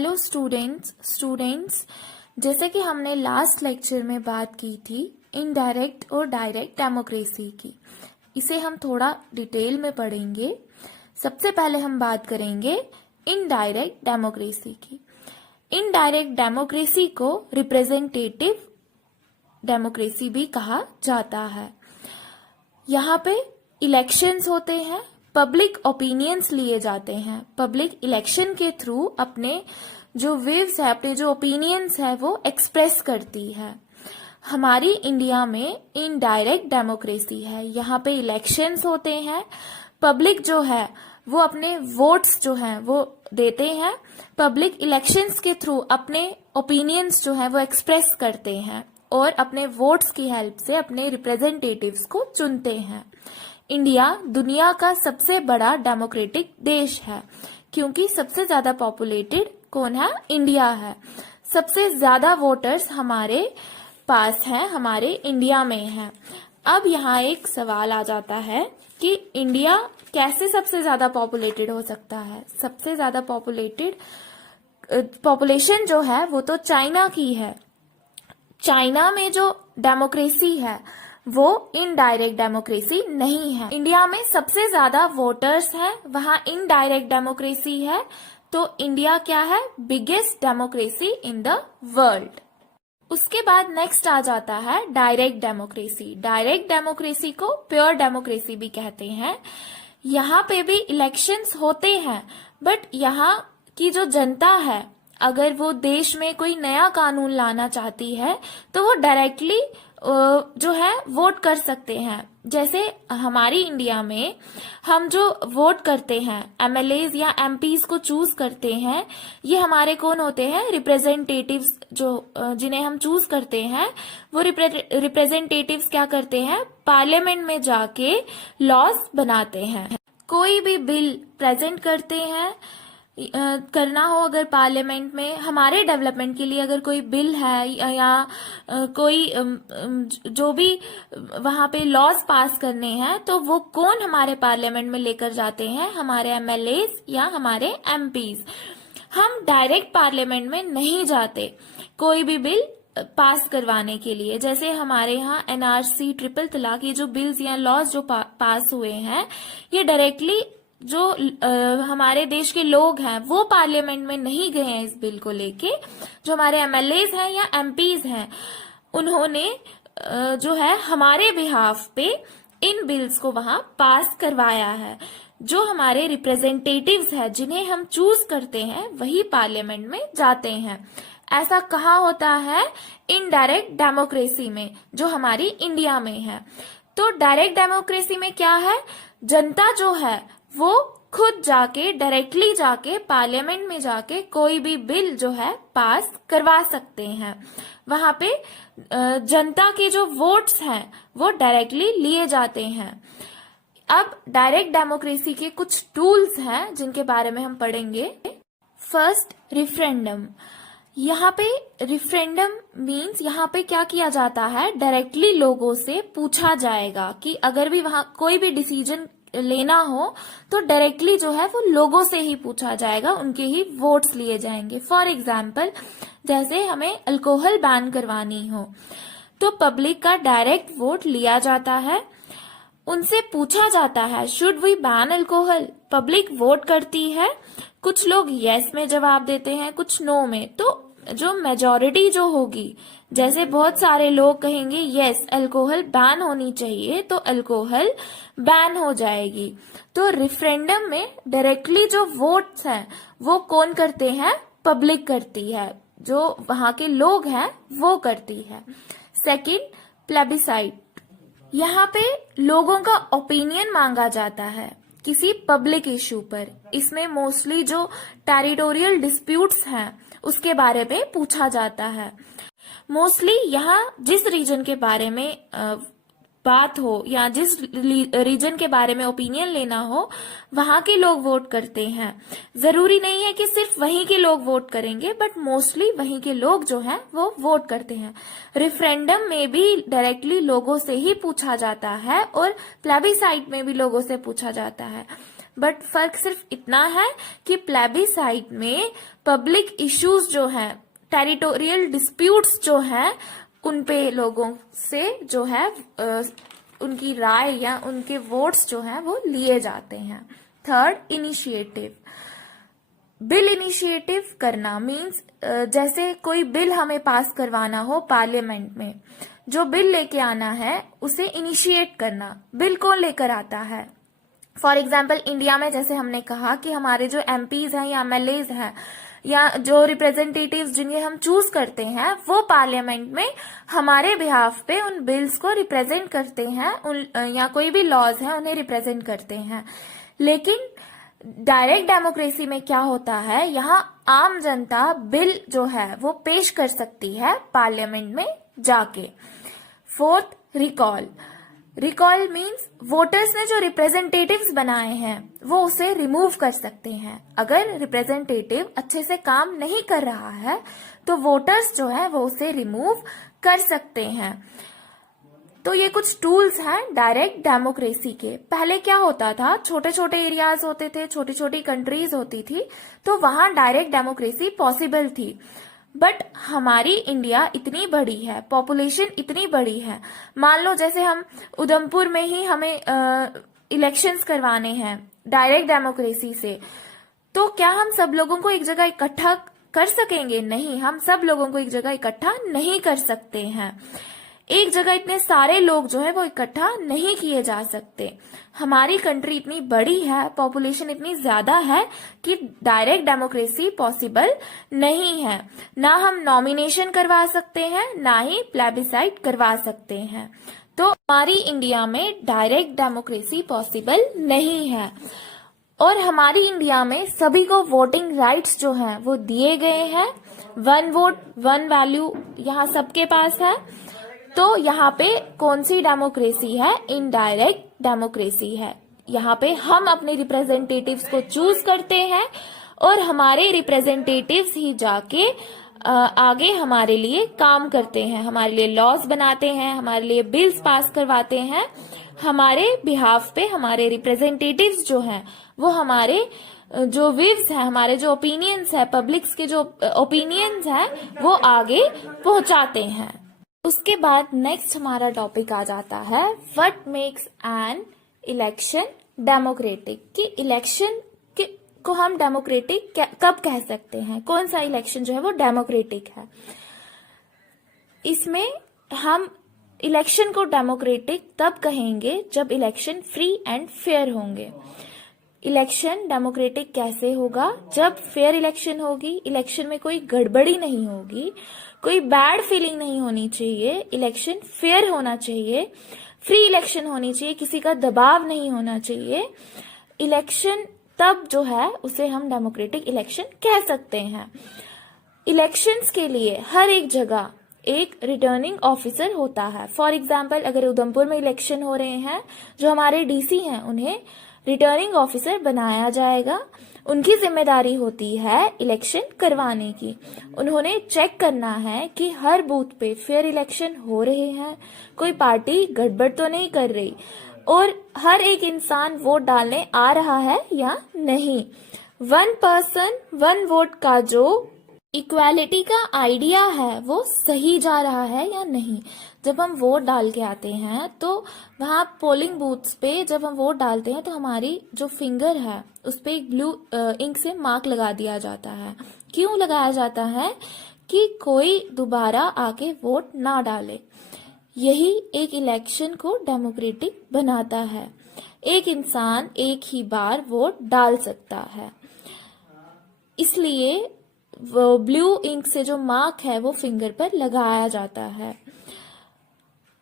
Hello students जैसे कि हमने लास्ट लेक्चर में बात की थी इनडायरेक्ट और डायरेक्ट डेमोक्रेसी की, इसे हम थोड़ा डिटेल में पढ़ेंगे। सबसे पहले हम बात करेंगे इनडायरेक्ट डेमोक्रेसी की। इनडायरेक्ट डेमोक्रेसी को रिप्रेजेंटेटिव डेमोक्रेसी भी कहा जाता है। यहाँ पे इलेक्शंस होते हैं, पब्लिक ओपिनियंस लिए जाते हैं। पब्लिक इलेक्शन के थ्रू अपने जो व्यूज है, अपने जो ओपिनियंस है वो एक्सप्रेस करती है। हमारी इंडिया में इनडायरेक्ट डेमोक्रेसी है। यहाँ पे इलेक्शंस होते हैं, पब्लिक जो है वो अपने वोट्स जो हैं वो देते हैं। पब्लिक इलेक्शंस के थ्रू अपने ओपिनियंस जो है वो एक्सप्रेस करते हैं और अपने वोट्स की हेल्प से अपने रिप्रेजेंटेटिव्स को चुनते हैं। इंडिया दुनिया का सबसे बड़ा डेमोक्रेटिक देश है, क्योंकि सबसे ज्यादा पॉपुलेटेड कौन है? इंडिया है। सबसे ज्यादा वोटर्स हमारे पास हैं, हमारे इंडिया में हैं। अब यहाँ एक सवाल आ जाता है कि इंडिया कैसे सबसे ज्यादा पॉपुलेटेड हो सकता है? सबसे ज्यादा पॉपुलेशन जो है वो तो चाइना की है। चाइना में जो डेमोक्रेसी है वो इनडायरेक्ट डेमोक्रेसी नहीं है। इंडिया में सबसे ज्यादा वोटर्स हैं, वहां इनडायरेक्ट डेमोक्रेसी है। तो इंडिया क्या है? Biggest democracy in the world. उसके बाद नेक्स्ट आ जाता है डायरेक्ट डेमोक्रेसी। डायरेक्ट डेमोक्रेसी को प्योर डेमोक्रेसी भी कहते हैं। यहाँ पे भी इलेक्शंस होते हैं, बट यहाँ की जो जनता है अगर वो देश में कोई नया कानून लाना चाहती है तो वो डायरेक्टली जो है वोट कर सकते हैं। जैसे हमारी इंडिया में हम जो वोट करते हैं, एमएलएज या एमपीज को चूज करते हैं, ये हमारे कौन होते हैं? रिप्रेजेंटेटिव्स। जो जिन्हें हम चूज करते हैं वो रिप्रेजेंटेटिव्स क्या करते हैं? पार्लियामेंट में जाके लॉज बनाते हैं। कोई भी बिल प्रेजेंट करते हैं, करना हो अगर पार्लियामेंट में हमारे डेवलपमेंट के लिए, अगर कोई बिल है या कोई जो भी वहां पे लॉज पास करने हैं, तो वो कौन हमारे पार्लियामेंट में लेकर जाते हैं? हमारे एमएलएज या हमारे एमपीज। हम डायरेक्ट पार्लियामेंट में नहीं जाते कोई भी बिल पास करवाने के लिए। जैसे हमारे यहाँ एनआरसी, ट्रिपल तलाक, ये जो बिल्स या लॉज जो पास हुए हैं, ये डायरेक्टली जो हमारे देश के लोग हैं वो पार्लियामेंट में नहीं गए हैं इस बिल को लेके। जो हमारे एमएलएज हैं या एमपीज हैं, उन्होंने जो है हमारे बिहाफ पे इन बिल्स को वहां पास करवाया है। जो हमारे रिप्रेजेंटेटिव्स हैं जिन्हें हम चूज करते हैं, वही पार्लियामेंट में जाते हैं। ऐसा कहाँ होता है? इनडायरेक्ट डेमोक्रेसी में, जो हमारी इंडिया में है। तो डायरेक्ट डेमोक्रेसी में क्या है? जनता जो है वो खुद जाके, डायरेक्टली जाके पार्लियामेंट में जाके कोई भी बिल जो है पास करवा सकते हैं। वहां पे जनता के जो वोट्स हैं वो डायरेक्टली लिए जाते हैं। अब डायरेक्ट डेमोक्रेसी के कुछ टूल्स हैं जिनके बारे में हम पढ़ेंगे। First, referendum. यहाँ पे रिफरेंडम मीन्स यहाँ पे क्या किया जाता है? डायरेक्टली लोगों से पूछा जाएगा कि अगर भी वहां कोई भी डिसीजन लेना हो तो डायरेक्टली जो है वो लोगों से ही पूछा जाएगा, उनके ही वोट्स लिए जाएंगे। फॉर एग्जाम्पल, जैसे हमें अल्कोहल बैन करवानी हो तो पब्लिक का डायरेक्ट वोट लिया जाता है, उनसे पूछा जाता है should we ban alcohol. Public vote करती है, कुछ लोग यस में जवाब देते हैं, कुछ नो में। तो जो मेजॉरिटी जो होगी, जैसे बहुत सारे लोग कहेंगे यस अल्कोहल बैन होनी चाहिए, तो अल्कोहल बैन हो जाएगी। तो रेफरेंडम में डायरेक्टली जो वोट्स हैं वो कौन करते हैं? पब्लिक करती है, जो वहां के लोग हैं वो करती है। Second, plebiscite. यहाँ पे लोगों का ओपिनियन मांगा जाता है किसी पब्लिक इशू पर। इसमें मोस्टली जो टेरिटोरियल डिस्प्यूट्स हैं उसके बारे में पूछा जाता है। मोस्टली यहाँ जिस रीजन के बारे में बात हो या जिस रीजन के बारे में ओपिनियन लेना हो, वहां के लोग वोट करते हैं। जरूरी नहीं है कि सिर्फ वहीं के लोग वोट करेंगे, बट मोस्टली वहीं के लोग जो हैं वो वोट करते हैं। रेफरेंडम में भी डायरेक्टली लोगों से ही पूछा जाता है और प्लेबिसाइट में भी लोगों से पूछा जाता है। बट फर्क सिर्फ इतना है कि प्लेबिसाइट में पब्लिक इश्यूज जो हैं, टेरिटोरियल डिस्प्यूट्स जो हैं, उन पे लोगों से जो है उनकी राय या उनके वोट्स जो हैं वो लिए जाते हैं। Third, initiative. बिल इनिशिएटिव करना मीन्स जैसे कोई बिल हमें पास करवाना हो पार्लियामेंट में, जो बिल लेके आना है उसे इनिशिएट करना। बिल कौन लेकर आता है? फॉर एग्जाम्पल इंडिया में जैसे हमने कहा कि हमारे जो एमपीज हैं या एमएलएज हैं या जो रिप्रेजेंटेटिव्स जिन्हें हम चूज करते हैं, वो पार्लियामेंट में हमारे बिहाफ पे उन बिल्स को रिप्रेजेंट करते हैं, या कोई भी लॉज हैं उन्हें रिप्रेजेंट करते हैं। लेकिन डायरेक्ट डेमोक्रेसी में क्या होता है, यहाँ आम जनता बिल जो है वो पेश कर सकती है पार्लियामेंट में जाके। Fourth, recall. Recall means voters ने जो रिप्रेजेंटेटिव्स बनाए हैं वो उसे रिमूव कर सकते हैं। अगर रिप्रेजेंटेटिव अच्छे से काम नहीं कर रहा है तो वोटर्स जो है वो उसे रिमूव कर सकते हैं। तो ये कुछ टूल्स हैं डायरेक्ट डेमोक्रेसी के। पहले क्या होता था, छोटे छोटे एरियाज होते थे, छोटी छोटी कंट्रीज होती थी, तो वहां डायरेक्ट डेमोक्रेसी पॉसिबल थी। बट हमारी इंडिया इतनी बड़ी है, पॉपुलेशन इतनी बड़ी है, मान लो जैसे हम उधमपुर में ही हमें इलेक्शंस करवाने हैं डायरेक्ट डेमोक्रेसी से, तो क्या हम सब लोगों को एक जगह इकट्ठा कर सकेंगे? नहीं, हम सब लोगों को एक जगह इकट्ठा नहीं कर सकते हैं। एक जगह इतने सारे लोग जो है वो इकट्ठा नहीं किए जा सकते। हमारी कंट्री इतनी बड़ी है, पॉपुलेशन इतनी ज्यादा है कि डायरेक्ट डेमोक्रेसी पॉसिबल नहीं है। ना हम नॉमिनेशन करवा सकते हैं, ना ही प्लेबिसाइट करवा सकते हैं। तो हमारी इंडिया में डायरेक्ट डेमोक्रेसी पॉसिबल नहीं है। और हमारी इंडिया में सभी को वोटिंग राइट्स जो हैं वो दिए गए हैं। 1 वोट 1 वैल्यू यहाँ सबके पास है। तो यहाँ पे कौन सी डेमोक्रेसी है? इनडायरेक्ट डेमोक्रेसी है। यहाँ पे हम अपने रिप्रेजेंटेटिव्स को चूज करते हैं और हमारे रिप्रेजेंटेटिव्स ही जाके आगे हमारे लिए काम करते हैं, हमारे लिए लॉज बनाते हैं, हमारे लिए बिल्स पास करवाते हैं। हमारे बिहाफ पे हमारे रिप्रेजेंटेटिव्स जो हैं वो हमारे जो व्यूज है, हमारे जो ओपिनियंस है, पब्लिक्स के जो ओपिनियंस है वो आगे पहुंचाते हैं। उसके बाद नेक्स्ट हमारा टॉपिक आ जाता है what makes an election democratic. कि इलेक्शन को हम डेमोक्रेटिक कब कह सकते हैं, कौन सा इलेक्शन जो है वो डेमोक्रेटिक है। इसमें हम इलेक्शन को डेमोक्रेटिक तब कहेंगे जब इलेक्शन फ्री एंड फेयर होंगे। इलेक्शन डेमोक्रेटिक कैसे होगा? जब फेयर इलेक्शन होगी, इलेक्शन में कोई गड़बड़ी नहीं होगी, कोई बैड फीलिंग नहीं होनी चाहिए, इलेक्शन फेयर होना चाहिए, फ्री इलेक्शन होनी चाहिए, किसी का दबाव नहीं होना चाहिए। इलेक्शन तब जो है उसे हम डेमोक्रेटिक इलेक्शन कह सकते हैं। इलेक्शंस के लिए हर एक जगह एक रिटर्निंग ऑफिसर होता है। फॉर एग्जाम्पल अगर उधमपुर में इलेक्शन हो रहे हैं, जो हमारे डीसी हैं उन्हें रिटर्निंग ऑफिसर बनाया जाएगा। उनकी जिम्मेदारी होती है इलेक्शन करवाने की। उन्होंने चेक करना है कि हर बूथ पे फेयर इलेक्शन हो रहे हैं, कोई पार्टी गड़बड़ तो नहीं कर रही, और हर एक इंसान वोट डालने आ रहा है या नहीं। 1 पर्सन 1 वोट का जो इक्वालिटी का आइडिया है वो सही जा रहा है या नहीं। जब हम वोट डाल के आते हैं तो वहाँ पोलिंग बूथ्स पे जब हम वोट डालते हैं तो हमारी जो फिंगर है उस पे एक ब्लू इंक से मार्क लगा दिया जाता है। क्यों लगाया जाता है? कि कोई दोबारा आके वोट ना डाले। यही एक इलेक्शन को डेमोक्रेटिक बनाता है। एक इंसान एक ही बार वोट डाल सकता है, इसलिए वो ब्लू इंक से जो मार्क है वो फिंगर पर लगाया जाता है।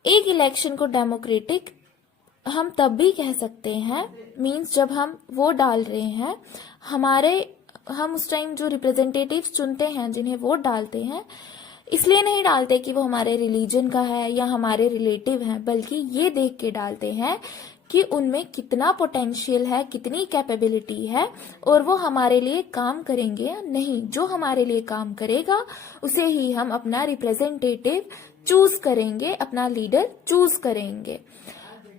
एक इलेक्शन को डेमोक्रेटिक हम तब भी कह सकते हैं, मींस जब हम वोट डाल रहे हैं, हम उस टाइम जो रिप्रेजेंटेटिव्स चुनते हैं, जिन्हें वोट डालते हैं, इसलिए नहीं डालते कि वो हमारे रिलीजन का है या हमारे रिलेटिव हैं, बल्कि ये देख के डालते हैं कि उनमें कितना पोटेंशियल है, कितनी कैपेबिलिटी है, और वो हमारे लिए काम करेंगे या नहीं। जो हमारे लिए काम करेगा उसे ही हम अपना रिप्रेजेंटेटिव चूज करेंगे, अपना लीडर चूज करेंगे।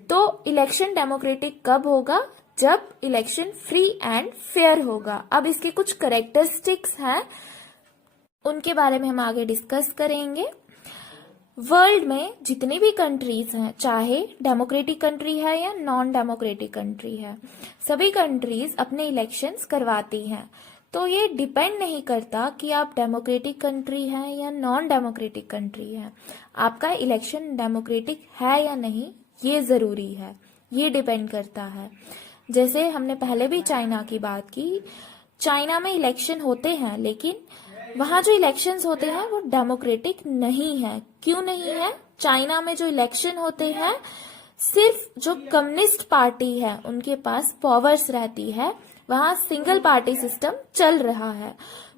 तो इलेक्शन डेमोक्रेटिक कब होगा? जब इलेक्शन फ्री एंड फेयर होगा। अब इसके कुछ करेक्टरिस्टिक्स हैं, उनके बारे में हम आगे डिस्कस करेंगे। वर्ल्ड में जितनी भी कंट्रीज हैं, चाहे डेमोक्रेटिक कंट्री है या नॉन डेमोक्रेटिक कंट्री है, सभी कंट्रीज अपने इलेक्शंस करवाती हैं। तो ये डिपेंड नहीं करता कि आप डेमोक्रेटिक कंट्री हैं या नॉन डेमोक्रेटिक कंट्री है, आपका इलेक्शन डेमोक्रेटिक है या नहीं ये जरूरी है, ये डिपेंड करता है। जैसे हमने पहले भी चाइना की बात की, चाइना में इलेक्शन होते हैं लेकिन वहां जो इलेक्शंस होते हैं वो डेमोक्रेटिक नहीं है। क्यों नहीं है? चाइना में जो इलेक्शन होते हैं सिर्फ जो कम्युनिस्ट पार्टी है उनके पास पावर्स रहती है, वहां सिंगल पार्टी सिस्टम चल रहा है,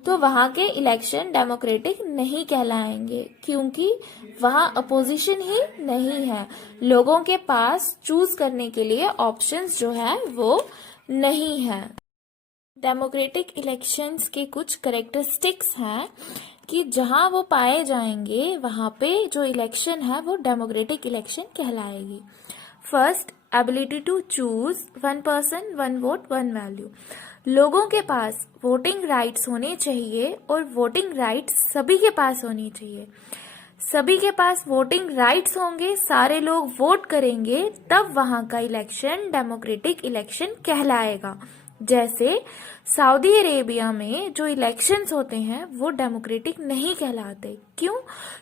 तो वहां के इलेक्शन डेमोक्रेटिक नहीं कहलाएंगे क्योंकि वहां अपोजिशन ही नहीं है, लोगों के पास चूज करने के लिए ऑप्शंस जो है वो नहीं है। डेमोक्रेटिक इलेक्शंस के कुछ करेक्टरिस्टिक्स हैं कि जहां वो पाए जाएंगे वहां पे जो इलेक्शन है वो डेमोक्रेटिक इलेक्शन कहलाएगी। First, ability to choose one person one vote one value. लोगों के पास वोटिंग राइट्स होने चाहिए और वोटिंग राइट्स सभी के पास होनी चाहिए। सभी के पास वोटिंग राइट्स होंगे, सारे लोग वोट करेंगे, तब वहां का इलेक्शन डेमोक्रेटिक इलेक्शन कहलाएगा। जैसे सऊदी अरेबिया में जो इलेक्शंस होते हैं वो डेमोक्रेटिक नहीं कहलाते। क्यों?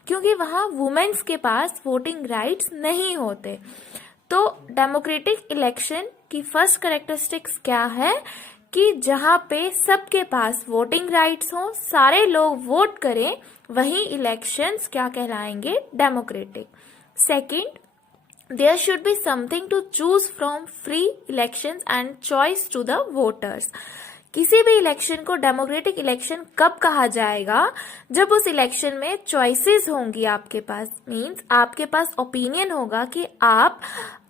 क्योंकि वहां वुमेन्स के पास वोटिंग राइट्स नहीं होते। तो डेमोक्रेटिक इलेक्शन की फर्स्ट कैरेक्टरिस्टिक्स क्या है कि जहां पे सबके पास वोटिंग राइट्स हो, सारे लोग वोट करें, वही इलेक्शंस क्या कहलाएंगे? Democratic. Second, there should be something to choose from, free elections and choice to the voters। किसी भी इलेक्शन को डेमोक्रेटिक इलेक्शन कब कहा जाएगा? जब उस इलेक्शन में चॉइसेस होंगी आपके पास, मींस आपके पास ओपिनियन होगा कि आप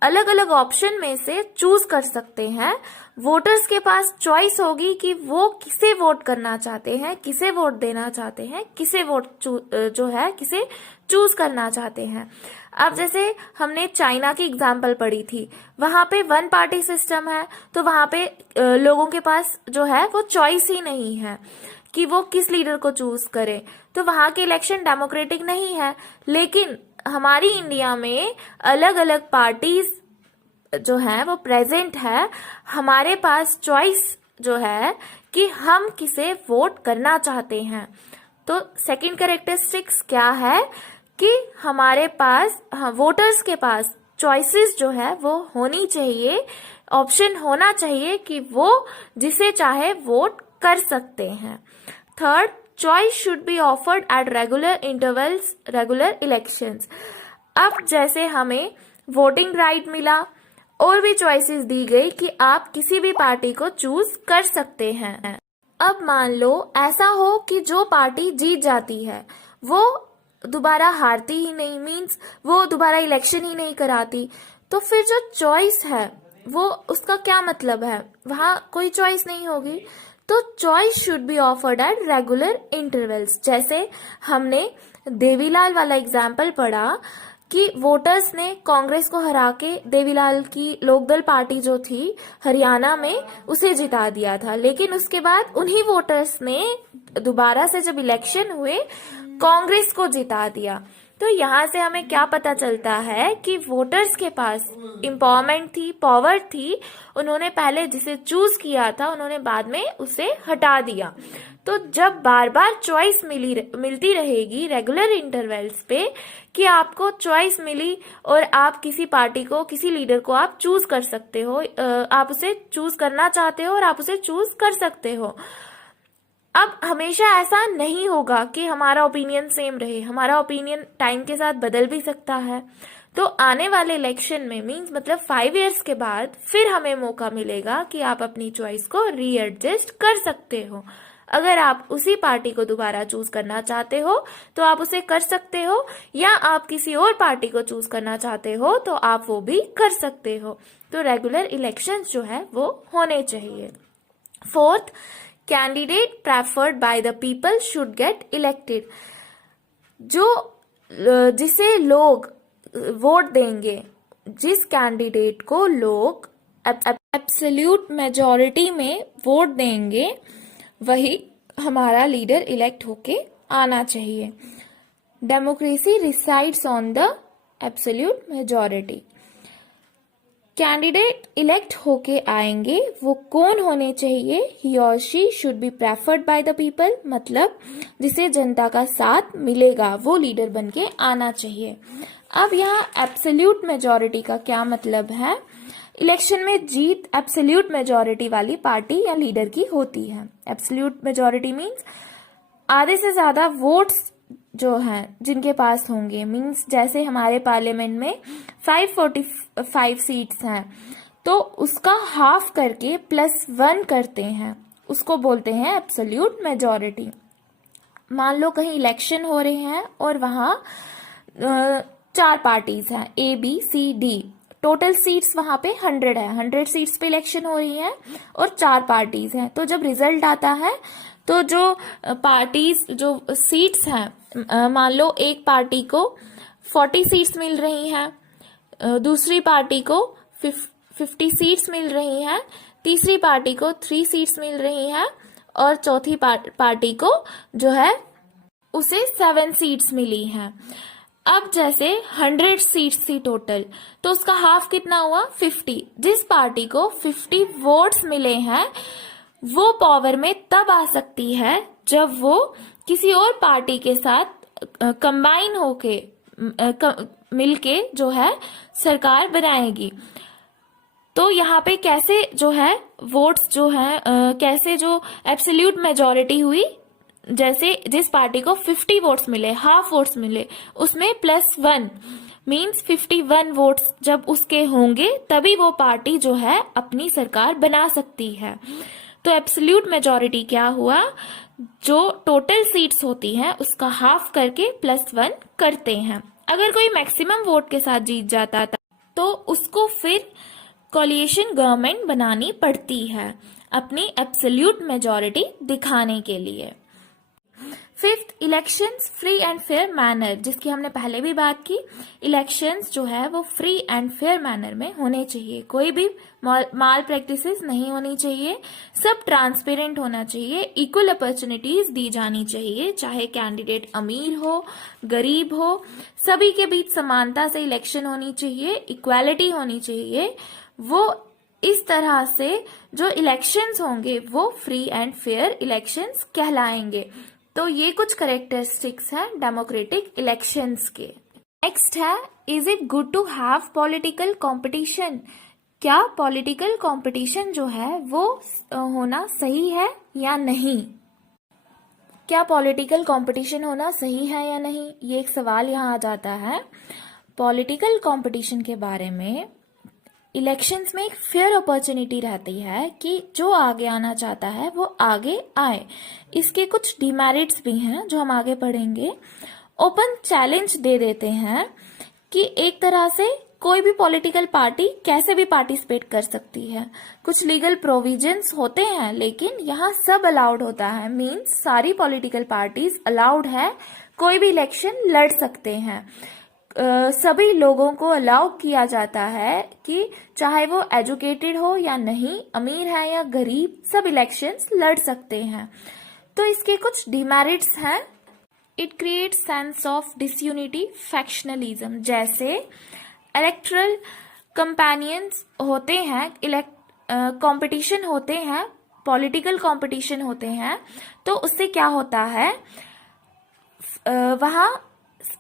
अलग अलग ऑप्शन में से चूज कर सकते हैं। वोटर्स के पास चॉइस होगी कि वो किसे वोट करना चाहते हैं, किसे वोट देना चाहते हैं, किसे वोट जो है किसे चूज करना चाहते हैं। अब जैसे हमने चाइना की एग्जाम्पल पढ़ी थी, वहां पे वन पार्टी सिस्टम है, तो वहां पे लोगों के पास जो है वो चॉइस ही नहीं है कि वो किस लीडर को चूज करे, तो वहां के इलेक्शन डेमोक्रेटिक नहीं है। लेकिन हमारी इंडिया में अलग अलग पार्टीज जो है वो प्रेजेंट है, हमारे पास चॉइस जो है कि हम किसे वोट करना चाहते हैं। तो सेकंड कैरेक्टरिस्टिक्स क्या है कि हमारे पास वोटर्स के पास चॉइसेस जो है वो होनी चाहिए, ऑप्शन होना चाहिए कि वो जिसे चाहे वोट कर सकते हैं। Third, choice should be offered at regular intervals, regular elections. अब जैसे हमें वोटिंग राइट मिला और भी चॉइसेस दी गई कि आप किसी भी पार्टी को चूज कर सकते हैं। अब मान लो ऐसा हो कि जो पार्टी जीत जाती है वो दोबारा हारती ही नहीं, मींस वो दोबारा इलेक्शन ही नहीं कराती, तो फिर जो चॉइस है वो उसका क्या मतलब है? वहां कोई चॉइस नहीं होगी। तो choice should be offered at regular intervals. जैसे हमने देवीलाल वाला एग्जाम्पल पढ़ा कि वोटर्स ने कांग्रेस को हरा के देवीलाल की लोकदल पार्टी जो थी हरियाणा में उसे जिता दिया था, लेकिन उसके बाद उन्हीं वोटर्स ने दोबारा से जब इलेक्शन हुए कांग्रेस को जिता दिया। तो यहाँ से हमें क्या पता चलता है कि वोटर्स के पास एम्पावरमेंट थी, पावर थी, उन्होंने पहले जिसे चूज किया था उन्होंने बाद में उसे हटा दिया। तो जब बार बार चॉइस मिलती रहेगी रेगुलर इंटरवल्स पे कि आपको चॉइस मिली और आप किसी पार्टी को, किसी लीडर को आप चूज कर सकते हो, आप उसे चूज करना चाहते हो और आप उसे चूज कर सकते हो। अब हमेशा ऐसा नहीं होगा कि हमारा ओपिनियन सेम रहे, हमारा ओपिनियन टाइम के साथ बदल भी सकता है। तो आने वाले इलेक्शन में मींस मतलब 5 इयर्स के बाद फिर हमें मौका मिलेगा कि आप अपनी चॉइस को रीएडजस्ट कर सकते हो। अगर आप उसी पार्टी को दोबारा चूज करना चाहते हो तो आप उसे कर सकते हो, या आप किसी और पार्टी को चूज करना चाहते हो तो आप वो भी कर सकते हो। तो रेगुलर इलेक्शंस जो है वो होने चाहिए। Fourth, candidate preferred by the people should get elected. जिसे लोग वोट देंगे, जिस कैंडिडेट को लोग एब्सोल्यूट मेजॉरिटी में वोट देंगे वही हमारा लीडर इलेक्ट होके आना चाहिए। Democracy resides on the absolute majority. Candidate elect होके आएंगे वो कौन होने चाहिए? ही और she should be preferred by the people, मतलब जिसे जनता का साथ मिलेगा वो लीडर बन के आना चाहिए। अब यहाँ एब्सोल्यूट मेजॉरिटी का क्या मतलब है? इलेक्शन में जीत एब्सोल्यूट मेजॉरिटी वाली पार्टी या लीडर की होती है। एब्सोल्यूट मेजॉरिटी मीन्स आधे से ज्यादा वोट्स जो हैं जिनके पास होंगे, मीन्स जैसे हमारे पार्लियामेंट में 545 सीट्स हैं तो उसका हाफ करके +1 करते हैं, उसको बोलते हैं एब्सोल्यूट मेजॉरिटी। मान लो कहीं इलेक्शन हो रहे हैं और वहां 4 पार्टीज हैं ABCD, टोटल सीट्स वहां पे 100 है, 100 सीट्स पे इलेक्शन हो रही है और 4 पार्टीज हैं। तो जब रिजल्ट आता है तो जो पार्टीज जो सीट्स हैं, मान लो एक पार्टी को 40 सीट्स मिल रही हैं, दूसरी पार्टी को 50 सीट्स मिल रही हैं, तीसरी पार्टी को 3 सीट्स मिल रही हैं और चौथी पार्टी को जो है उसे 7 सीट्स मिली हैं। अब जैसे 100 सीट्स थी टोटल, तो उसका हाफ कितना हुआ? 50। जिस पार्टी को 50 वोट्स मिले हैं वो पावर में तब आ सकती है जब वो किसी और पार्टी के साथ कंबाइन होके मिलके जो है सरकार बनाएगी। तो यहाँ पे कैसे जो है वोट्स जो है कैसे जो एब्सोल्यूट मेजॉरिटी हुई, जैसे जिस पार्टी को 50 वोट्स मिले, हाफ वोट्स मिले, उसमें +1 मीन्स 51 वोट्स जब उसके होंगे तभी वो पार्टी जो है अपनी सरकार बना सकती है। तो एब्सोल्यूट मेजॉरिटी क्या हुआ? जो टोटल सीट्स होती हैं उसका हाफ करके +1 करते हैं। अगर कोई मैक्सिमम वोट के साथ जीत जाता था तो उसको फिर कोलिएशन गवर्नमेंट बनानी पड़ती है अपनी एब्सोल्यूट मेजॉरिटी दिखाने के लिए। 5th, elections free and fair manner, जिसकी हमने पहले भी बात की। इलेक्शंस जो है वो फ्री एंड फेयर मैनर में होने चाहिए, कोई भी माल प्रैक्टिसेस नहीं होनी चाहिए, सब ट्रांसपेरेंट होना चाहिए, इक्वल अपॉर्चुनिटीज दी जानी चाहिए, चाहे कैंडिडेट अमीर हो गरीब हो, सभी के बीच समानता से इलेक्शन होनी चाहिए, इक्वालिटी होनी चाहिए। वो इस तरह से जो इलेक्शंस होंगे वो फ्री एंड फेयर इलेक्शंस कहलाएंगे। तो ये कुछ करेक्टरिस्टिक्स हैं डेमोक्रेटिक इलेक्शंस के। नेक्स्ट है, is it good to have political competition? क्या पॉलिटिकल कंपटीशन जो है वो होना सही है या नहीं? क्या पॉलिटिकल कंपटीशन होना सही है या नहीं, ये एक सवाल यहाँ आ जाता है। पॉलिटिकल कंपटीशन के बारे में इलेक्शंस में एक फेयर अपॉर्चुनिटी रहती है कि जो आगे आना चाहता है वो आगे आए। इसके कुछ डिमेरिट्स भी हैं जो हम आगे पढ़ेंगे। ओपन चैलेंज दे देते हैं कि एक तरह से कोई भी पॉलिटिकल पार्टी कैसे भी पार्टिसिपेट कर सकती है। कुछ लीगल प्रोविजंस होते हैं लेकिन यहाँ सब अलाउड होता है, मीन्स सारी पॉलिटिकल पार्टीज अलाउड है, कोई भी इलेक्शन लड़ सकते हैं। सभी लोगों को अलाउ किया जाता है कि चाहे वो एजुकेटेड हो या नहीं, अमीर है या गरीब, सब इलेक्शंस लड़ सकते हैं। तो इसके कुछ डिमेरिट्स हैं। It create sense of disunity, factionalism, जैसे इलेक्टरल कंपेनियंस होते हैं, कंपटीशन होते हैं, पॉलिटिकल कंपटीशन होते हैं, तो उससे क्या होता है वहां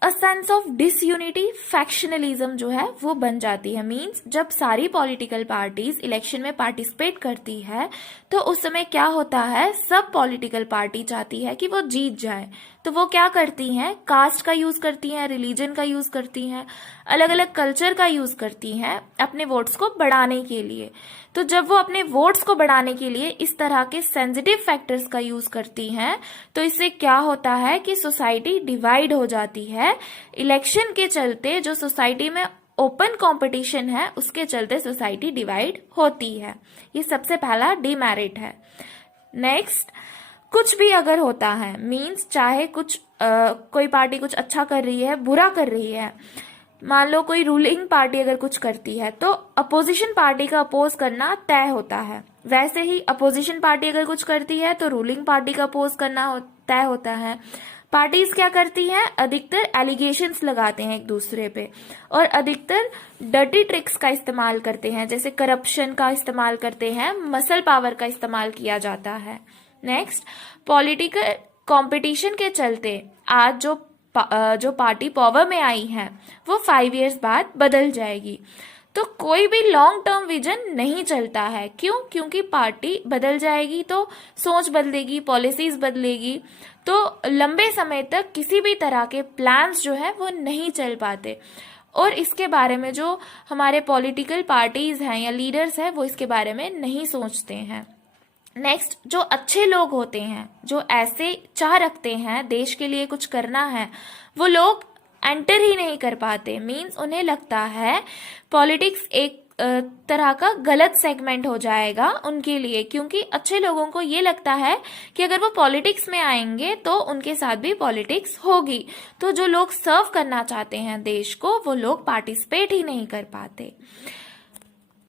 a sense of disunity, factionalism जो है वो बन जाती है। मींस जब सारी पॉलिटिकल पार्टीज इलेक्शन में पार्टिसिपेट करती है तो उस समय क्या होता है, सब पॉलिटिकल पार्टी चाहती है कि वो जीत जाए, तो वो क्या करती हैं, कास्ट का यूज करती हैं, रिलीजन का यूज करती हैं, अलग अलग कल्चर का यूज करती हैं अपने वोट्स को बढ़ाने के लिए। तो जब वो अपने वोट्स को बढ़ाने के लिए इस तरह के सेंसिटिव फैक्टर्स का यूज करती हैं तो इससे क्या होता है कि सोसाइटी डिवाइड हो जाती है। इलेक्शन के चलते जो सोसाइटी में ओपन कंपटीशन है उसके चलते सोसाइटी डिवाइड होती है। ये सबसे पहला डिमेरिट है। नेक्स्ट, कुछ भी अगर होता है, मींस चाहे कुछ कोई पार्टी कुछ अच्छा कर रही है, बुरा कर रही है, मान लो कोई रूलिंग पार्टी अगर कुछ करती है तो अपोजिशन पार्टी का अपोज करना तय होता है। वैसे ही अपोजिशन पार्टी अगर कुछ करती है तो रूलिंग पार्टी का अपोज करना तय होता है। पार्टीज क्या करती हैं, अधिकतर एलिगेशंस लगाते हैं एक दूसरे पे और अधिकतर डर्टी ट्रिक्स का इस्तेमाल करते हैं, जैसे करप्शन का इस्तेमाल करते हैं, मसल पावर का इस्तेमाल किया जाता है। नेक्स्ट, पॉलिटिकल कंपटीशन के चलते आज जो पार्टी पावर में आई है वो 5 इयर्स बाद बदल जाएगी। तो कोई भी लॉन्ग टर्म विजन नहीं चलता है। क्यों? क्योंकि पार्टी बदल जाएगी तो सोच बदलेगी, पॉलिसीज बदलेगी, तो लंबे समय तक किसी भी तरह के प्लान्स जो है वो नहीं चल पाते। और इसके बारे में जो हमारे पॉलिटिकल पार्टीज हैं या लीडर्स हैं वो इसके बारे में नहीं सोचते हैं। नेक्स्ट, जो अच्छे लोग होते हैं, जो ऐसे चाह रखते हैं देश के लिए कुछ करना है, वो लोग एंटर ही नहीं कर पाते। मीन्स उन्हें लगता है पॉलिटिक्स एक तरह का गलत सेगमेंट हो जाएगा उनके लिए, क्योंकि अच्छे लोगों को ये लगता है कि अगर वो पॉलिटिक्स में आएंगे तो उनके साथ भी पॉलिटिक्स होगी। तो जो लोग सर्व करना चाहते हैं देश को वो लोग पार्टिसिपेट ही नहीं कर पाते।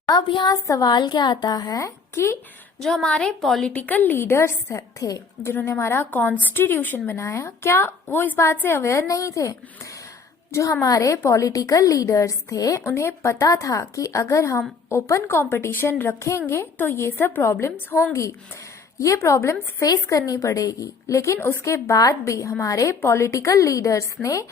अब यहाँ सवाल क्या आता है कि जो हमारे पॉलिटिकल लीडर्स थे जिन्होंने हमारा कॉन्स्टिट्यूशन बनाया, क्या वो इस बात से अवेयर नहीं थे? जो हमारे पॉलिटिकल लीडर्स थे उन्हें पता था कि अगर हम ओपन कंपटीशन रखेंगे तो ये सब प्रॉब्लम्स होंगी, ये प्रॉब्लम्स फेस करनी पड़ेगी। लेकिन उसके बाद भी हमारे पॉलिटिकल लीडर्स ने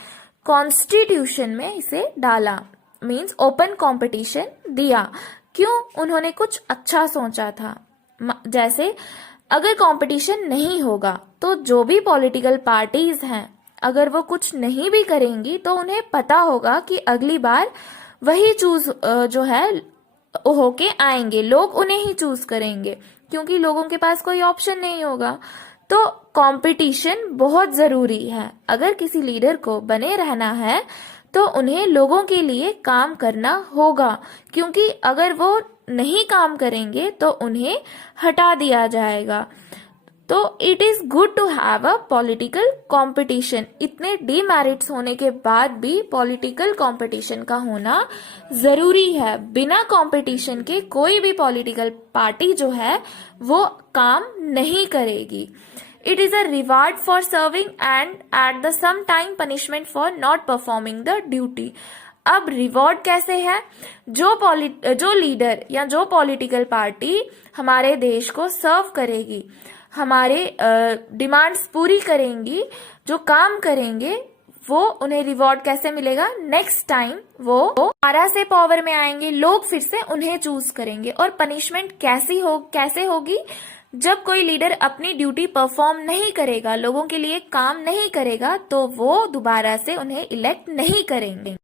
कॉन्स्टिट्यूशन में इसे डाला, मीन्स ओपन कंपटीशन दिया। क्यों? उन्होंने कुछ अच्छा सोचा था। जैसे अगर कंपटीशन नहीं होगा तो जो भी पॉलिटिकल पार्टीज हैं अगर वो कुछ नहीं भी करेंगी तो उन्हें पता होगा कि अगली बार वही चूज जो है होके आएंगे, लोग उन्हें ही चूज करेंगे क्योंकि लोगों के पास कोई ऑप्शन नहीं होगा। तो कंपटीशन बहुत जरूरी है। अगर किसी लीडर को बने रहना है तो उन्हें लोगों के लिए काम करना होगा, क्योंकि अगर वो नहीं काम करेंगे तो उन्हें हटा दिया जाएगा। तो it is good to have a political competition. इतने डीमेरिट्स होने के बाद भी पॉलिटिकल कंपटीशन का होना जरूरी है। बिना कंपटीशन के कोई भी पॉलिटिकल पार्टी जो है वो काम नहीं करेगी। It is a reward for serving and at the some time punishment for not performing the duty. अब रिवॉर्ड कैसे है? जो लीडर या जो पॉलिटिकल पार्टी हमारे देश को सर्व करेगी, हमारे डिमांड्स पूरी करेंगी, जो काम करेंगे, वो उन्हें रिवॉर्ड कैसे मिलेगा? नेक्स्ट टाइम वो दोबारा से पावर में आएंगे, लोग फिर से उन्हें चूज करेंगे। और पनिशमेंट कैसे होगी? जब कोई लीडर अपनी ड्यूटी परफॉर्म नहीं करेगा, लोगों के लिए काम नहीं करेगा, तो वो दोबारा से उन्हें इलेक्ट नहीं करेंगे।